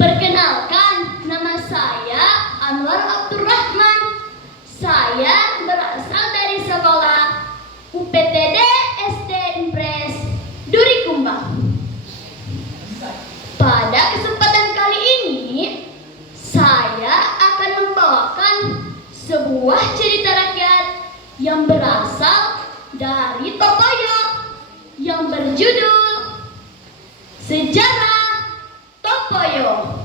Perkenalkan, nama saya Anwar Abdurrahman. Saya berasal dari sekolah UPTD SD Impres Duri Kumbang. Pada kesempatan kali ini, saya akan membawakan sebuah cerita rakyat yang berasal dari Tokoyo yang berjudul Sejarah Tokoyo.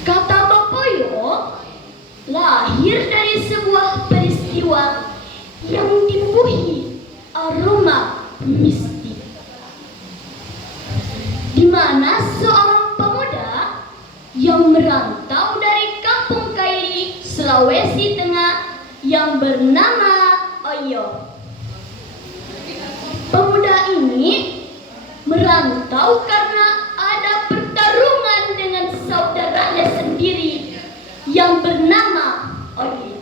Kata Tokoyo lahir dari sebuah peristiwa yang dipenuhi aroma mistik, di mana seorang pemuda yang merantau dari Kampung Kaili, Sulawesi Tengah yang bernama Oyo. Pemuda ini merantau karena ada pertarungan dengan saudaranya sendiri yang bernama Oli.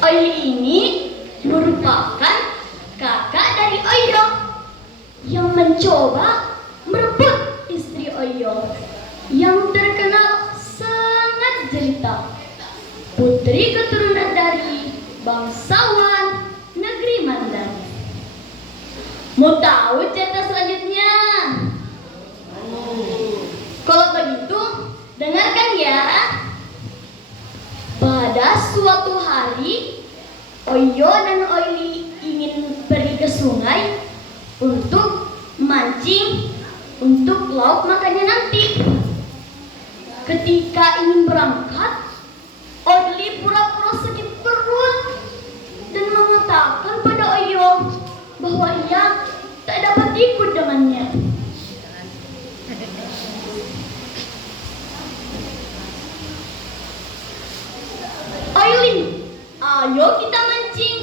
Oli ini merupakan kakak dari Oyo yang mencoba merebut istri Oyo yang terkenal sangat jelita, putri keturunan dari bangsawan negeri Mandar. Mau tahu cerita selanjutnya? Kalau begitu, dengarkan ya. Pada suatu hari, Oyo dan Oli ingin pergi ke sungai untuk mancing untuk lauk makannya nanti. Ketika ingin berangkat, Oli pura-pura sakit perut dan mengatakan pada Oyo bahwa ia tak dapat ikut dengannya. Oli, ayo kita mancing.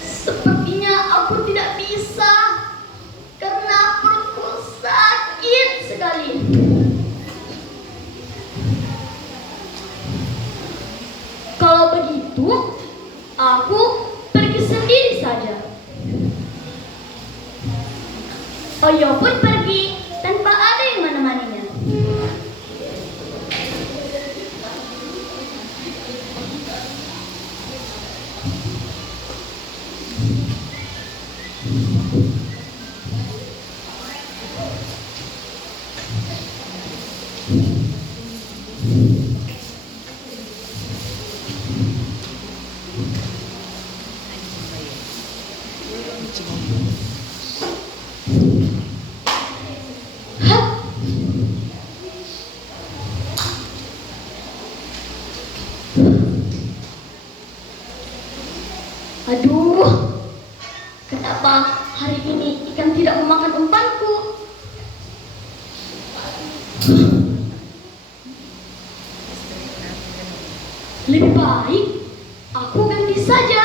Sepertinya aku tidak bisa karena perutku sakit sekali. Kalau begitu, aku pergi sendiri saja. Oyo pun pergi tanpa ada yang menemaninya. Aduh, kenapa hari ini ikan tidak memakan umpanku? Lebih baik aku ganti saja.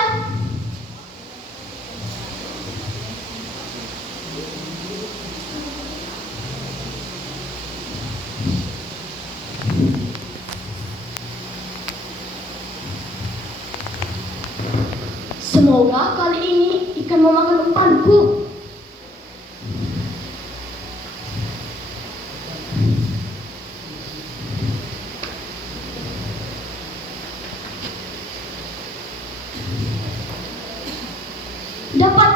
Semoga kali ini ikan memakan umpanku. Dapat.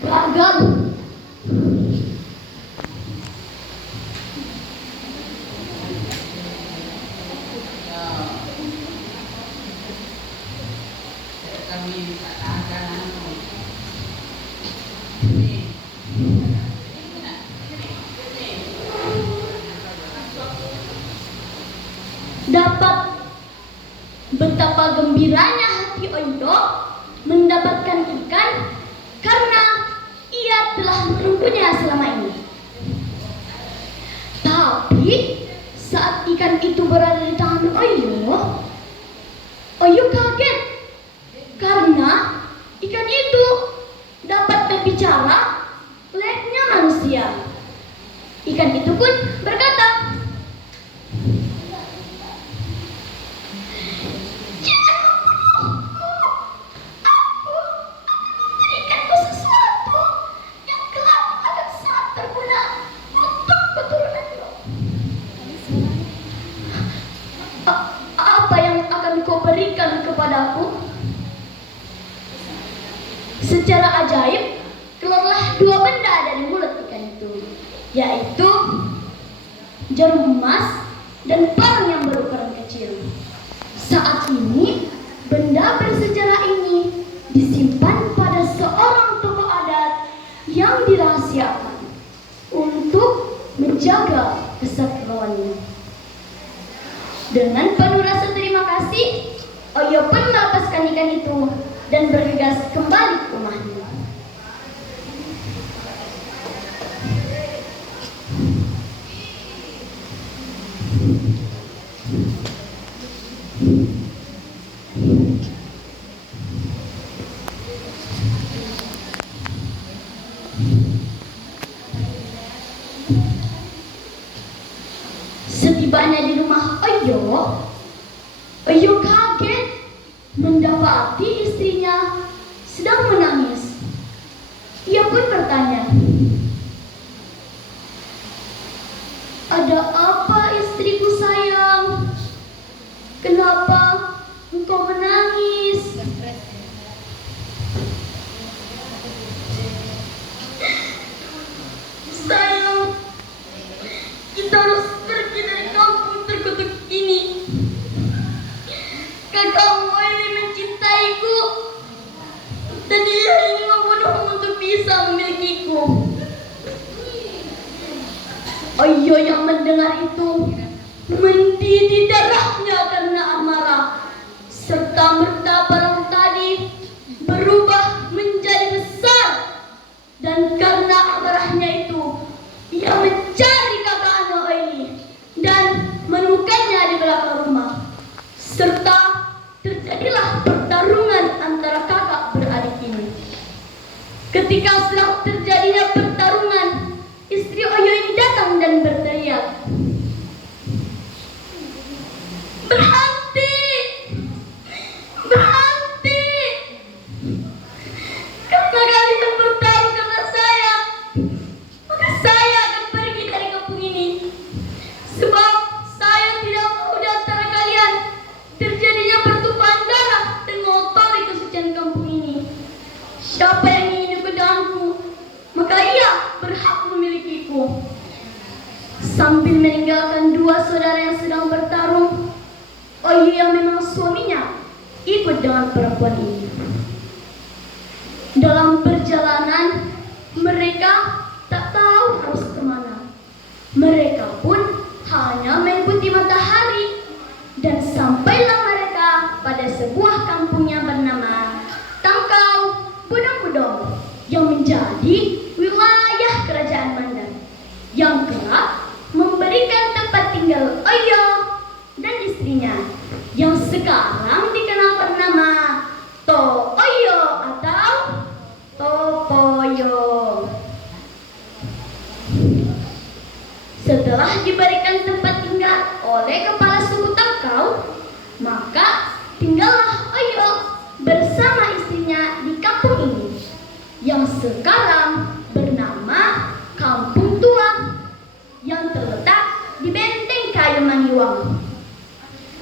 Gagal. Dapat. Betapa gembiranya hati Oyo mendapatkan ikan karena ia telah menunggunya selama ini. Tapi saat ikan itu berada di tangan Oyo kaget karena ikan itu dapat berbicara layaknya manusia. Ikan itu pun berkata, "Jangan membunuhku, kepadaku. Secara ajaib, keluarlah dua benda dari mulut ikan itu, yaitu jarum emas dan parang yang berukuran kecil. Saat ini, benda bersejarah ini disimpan pada seorang tokoh adat yang dirahasiakan untuk menjaga kesaktiannya. Dengan penuh rasa terima kasih, Oyo pun melepaskan ikan itu dan bergegas kembali ke rumahnya. Setibanya di rumah Oyo kaget mendapati istrinya sedang menangis. Ia pun bertanya, "Ada apa istriku sayang? Kenapa engkau menangis?" "Sayang, kita harus pergi dari kampung terkutuk ini. Kakakmu ini mencintaiku dan dia ingin membunuhmu untuk bisa memilikiku." Oyo yang mendengar itu mendidih darahnya karena amarah, serta merta parang tadi berubah menjadi besar. Dan karena amarahnya itu, ia mencari kakaknya ini dan menemukannya di belakang rumah. Serta terjadilah pertarungan antara kakak beradik ini. Ketika sedang terjadinya pertarungan, istri Oyo ini datang dan berteriak, "Berhenti! Berhenti! Karena kalian bertarung karena saya, maka saya akan pergi dari kampung ini. Sebab saya tidak mau di antara kalian terjadinya pertumpahan darah dan mengotori kesucian kampung ini. Siapa yang ingin ikut denganku, maka ia berhak memilikiku." Sambil meninggalkan dua saudara yang sedang bertarung, Oyo yang memang suaminya ikut dengan perempuan ini. Dalam perjalanan, mereka tak tahu harus kemana. Mereka pun hanya mengikuti matahari, dan sampailah mereka pada sebuah kampung yang bernama Tangkau Budong-Budong, yang menjadi wilayah kerajaan Mandar, yang kelak memberikan tempat tinggal Oyo dan istrinya, yang sekarang dikenal bernama To'oyo atau Topoyo. Setelah diberikan tempat tinggal oleh kepala suku Tangkau, maka tinggallah Oyo bersama istrinya di kampung ini, yang sekarang bernama Kampung Tua, yang terletak di Benteng Kayu Maniwang,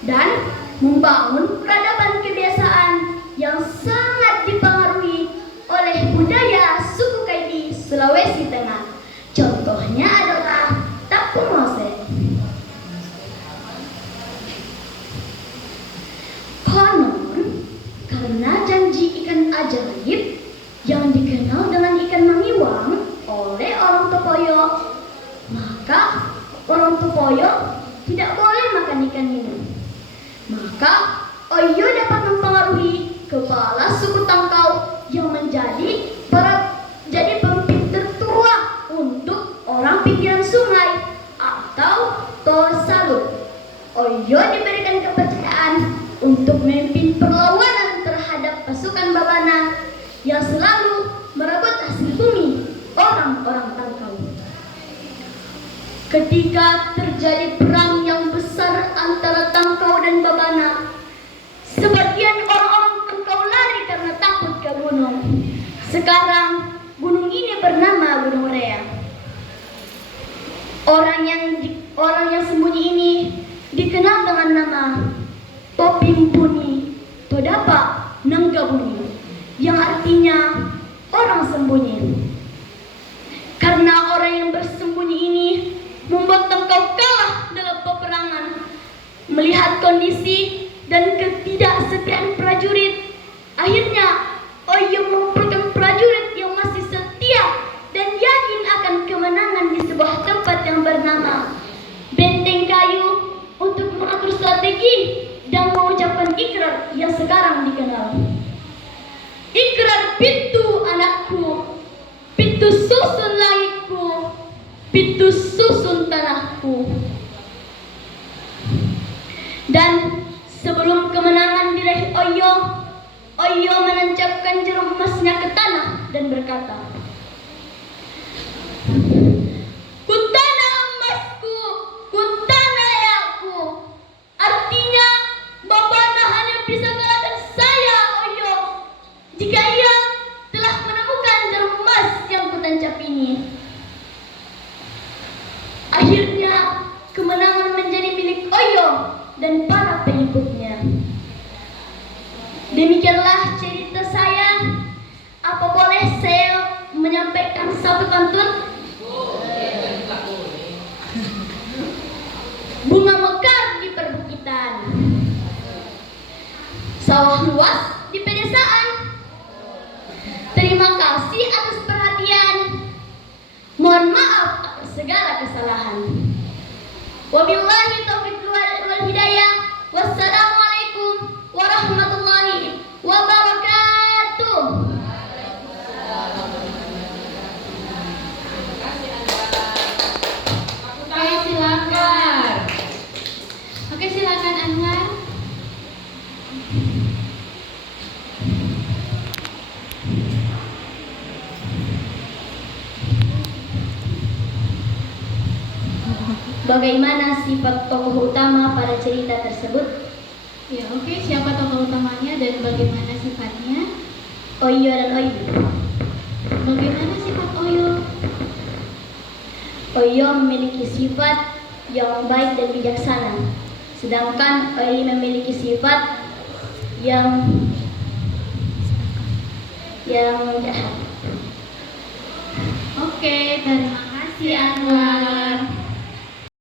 dan membangun peradaban kebiasaan yang sangat dipengaruhi oleh budaya suku Kaili Sulawesi Tengah. Contohnya adalah Tapung Mose. Konon, karena janji ikan ajaib yang dikenal dengan ikan mangiwang oleh orang Topoyo, maka orang Topoyo tidak boleh makan ikan ini. Maka Oyo dapat mempengaruhi kepala suku Tangkau yang menjadi pemimpin tertua untuk orang pinggiran sungai atau Tosalut. Oyo diberikan kepercayaan untuk memimpin perlawanan terhadap pasukan Babana yang selalu merebut hasil bumi orang-orang Tangkau. Ketika terjadi perang yang besar antara Tangkau dan Babana, sebagian orang-orang Tangkau lari karena takut ke gunung. Sekarang gunung ini bernama Gunung Rea. Orang yang sembunyi ini dikenal dengan nama Topi Mumpuni Todapa yang artinya orang sembunyi. Karena orang yang bersembunyi ini membuat engkau kalah dalam peperangan. Melihat kondisi dan ketidaksetiaan prajurit, akhirnya Oyo mengumpulkan prajurit yang masih setia dan yakin akan kemenangan di sebuah tempat yang bernama Benteng Kayu untuk mengatur strategi dan mengucapkan ikrar yang sekarang dikenal. Ikrar pintu anakku, pintu susun langitku, pintu susun tanahku. Dan sebelum kemenangan diraih Oyo menancapkan jarum emasnya ke tanah dan berkata, "Kutana emasku, kutana yaku." Artinya, Babana hanya bisa kalahkan saya, Oyo, jika ia telah menemukan jarum emas yang kutancap ini. Akhirnya, kemenangan menjadi milik Oyo dan para pengikutnya. Demikianlah cerita saya. Apa boleh saya menyampaikan satu pantun? Bunga mekar di perbukitan, sawah luas di pedesaan. Terima kasih atas perhatian. Mohon maaf atas segala kesalahan. Wabillahi taufiq wal hidayah. Wassalamualaikum warahmatullahi wabarakatuh. Oke, silakan Anwar. Bagaimana sifat tokoh utama pada cerita tersebut? Ya, oke. Siapa tokoh utamanya dan bagaimana sifatnya? Oyo dan Oyu. Bagaimana sifat Oyo? Oyo memiliki sifat yang baik dan bijaksana, sedangkan Oyu memiliki sifat yang jahat. Oke, terima